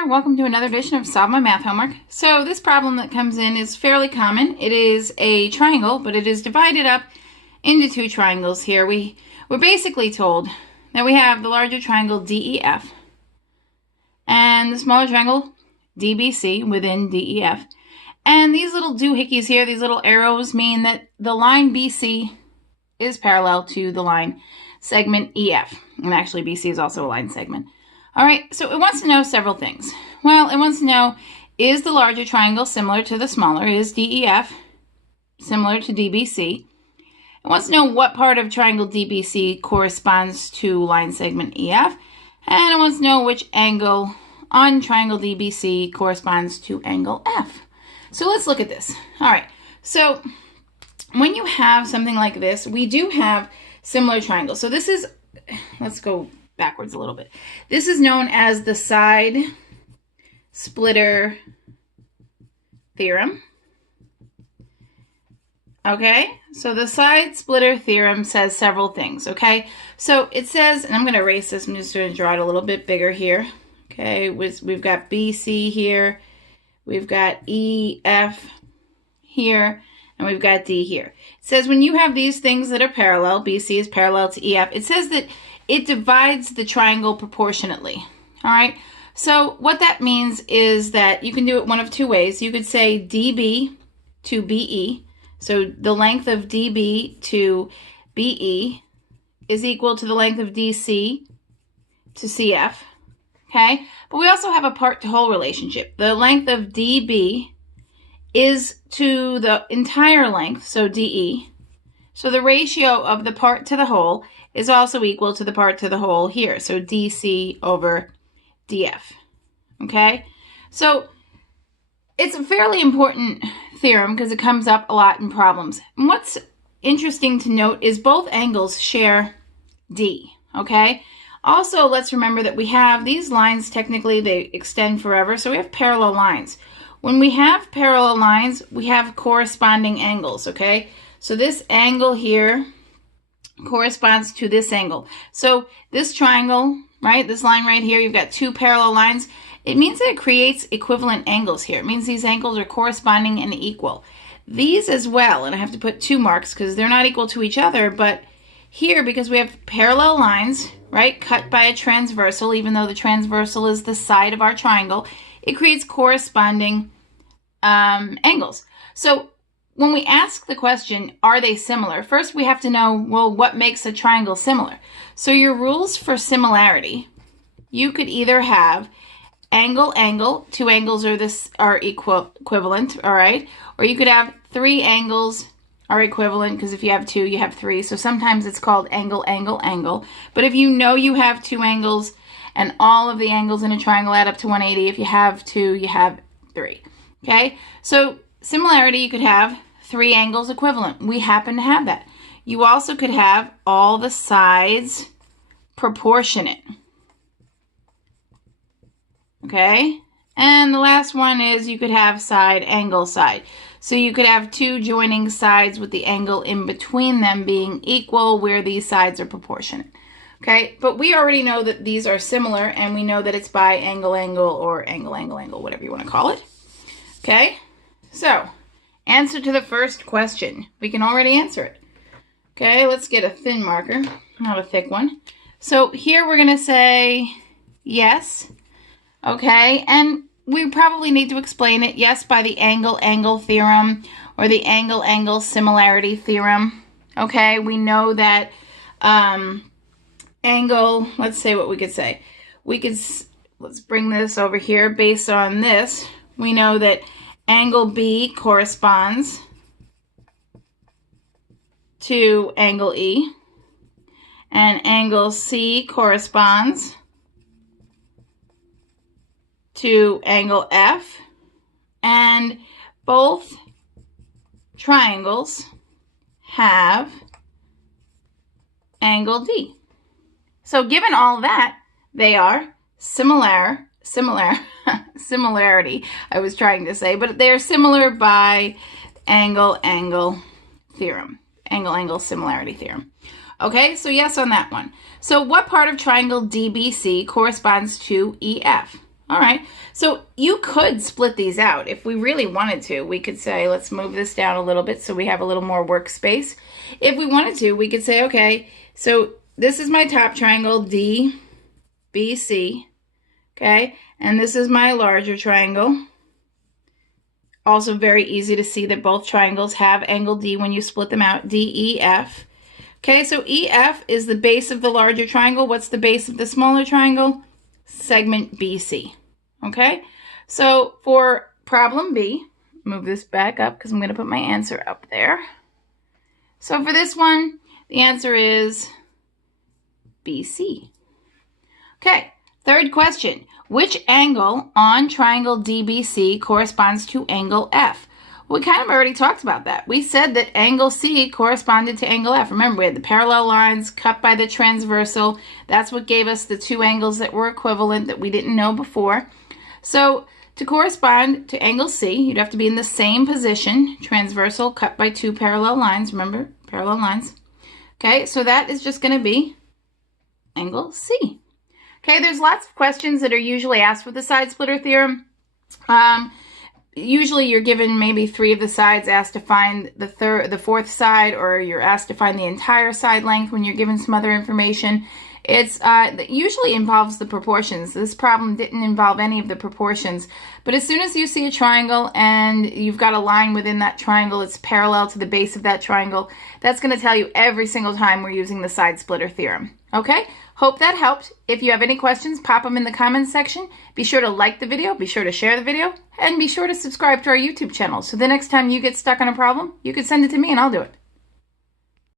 there, welcome to another edition of Solve My Math Homework. So this problem that comes in is fairly common. It is a triangle, but it is divided up into two triangles here. We're basically told that we have the larger triangle DEF and the smaller triangle DBC within DEF. And these little doohickeys here, these little arrows, mean that the line BC is parallel to the line segment EF. And actually BC is also a line segment. All right, so it wants to know several things. Well, it wants to know, is the larger triangle similar to the smaller? Is DEF similar to DBC? It wants to know what part of triangle DBC corresponds to line segment EF. And it wants to know which angle on triangle DBC corresponds to angle F. So let's look at this. All right, so when you have something like this, we do have similar triangles. So this is, let's go backwards a little bit. This is known as the side splitter theorem. Okay, so the side splitter theorem says several things, okay? So it says, and I'm going to erase this, I'm just going to draw it a little bit bigger here. Okay, we've got BC here, we've got EF here, and we've got D here. It says when you have these things that are parallel, BC is parallel to EF, it says that it divides the triangle proportionately. All right, so what that means is that you can do it one of two ways. You could say DB to BE, so the length of DB to BE is equal to the length of DC to CF, okay? But we also have a part to whole relationship. The length of DB is to the entire length, so DE. So the ratio of the part to the whole is also equal to the part to the whole here. So DC over DF, okay? So it's a fairly important theorem because it comes up a lot in problems. And what's interesting to note is both angles share D, okay? Also, let's remember that we have these lines, technically they extend forever, so we have parallel lines. When we have parallel lines, we have corresponding angles, okay? So this angle here corresponds to this angle. So this triangle, right, this line right here, you've got two parallel lines. It means that it creates equivalent angles here. It means these angles are corresponding and equal. These as well, and I have to put 2 marks because they're not equal to each other, but here, because we have parallel lines, right, cut by a transversal, even though the transversal is the side of our triangle, it creates corresponding angles. So when we ask the question, are they similar? First, we have to know, well, what makes a triangle similar? So your rules for similarity, you could either have angle, angle, 2 angles are equivalent, all right? Or you could have 3 angles are equivalent, because if you have 2, you have 3. So sometimes it's called angle, angle, angle. But if you know you have 2 angles and all of the angles in a triangle add up to 180, if you have 2, you have 3, okay? So similarity, you could have 3 angles equivalent. We happen to have that. You also could have all the sides proportionate. Okay? And the last one is you could have side, angle, side. So you could have 2 joining sides with the angle in between them being equal where these sides are proportionate. Okay? But we already know that these are similar, and we know that it's by angle, angle, or angle, angle, angle, whatever you want to call it. Okay? So answer to the first question. We can already answer it. Okay, let's get a thin marker, not a thick one. So here we're going to say yes. Okay, and we probably need to explain it, yes, by the angle-angle theorem or the angle-angle similarity theorem. Okay, we know that angle, let's say what we could say. Let's bring this over here. Based on this, we know that angle B corresponds to angle E, and angle C corresponds to angle F, and both triangles have angle D. So given all that, they are similarity, I was trying to say, but they're similar by angle-angle theorem, angle-angle similarity theorem. Okay, so yes on that one. So what part of triangle DBC corresponds to EF? All right, so you could split these out if we really wanted to. We could say, let's move this down a little bit so we have a little more workspace. If we wanted to, we could say, okay, so this is my top triangle, DBC, okay? And this is my larger triangle. Also very easy to see that both triangles have angle D when you split them out, DEF. Okay, so EF is the base of the larger triangle. What's the base of the smaller triangle? Segment BC. Okay, so for problem B, move this back up because I'm going to put my answer up there. So for this one, the answer is BC. Okay, third question. Which angle on triangle DBC corresponds to angle F? We kind of already talked about that. We said that angle C corresponded to angle F. Remember, we had the parallel lines cut by the transversal. That's what gave us the two angles that were equivalent that we didn't know before. So to correspond to angle C, you'd have to be in the same position, transversal cut by two parallel lines. Remember, parallel lines. Okay, so that is just going to be angle C. Okay, there's lots of questions that are usually asked with the side splitter theorem. Usually you're given maybe 3 of the sides, asked to find the fourth side, or you're asked to find the entire side length when you're given some other information. It usually involves the proportions. This problem didn't involve any of the proportions. But as soon as you see a triangle and you've got a line within that triangle, it's parallel to the base of that triangle, that's going to tell you every single time we're using the side splitter theorem. Okay? Hope that helped. If you have any questions, pop them in the comments section. Be sure to like the video, be sure to share the video, and be sure to subscribe to our YouTube channel so the next time you get stuck on a problem, you can send it to me and I'll do it.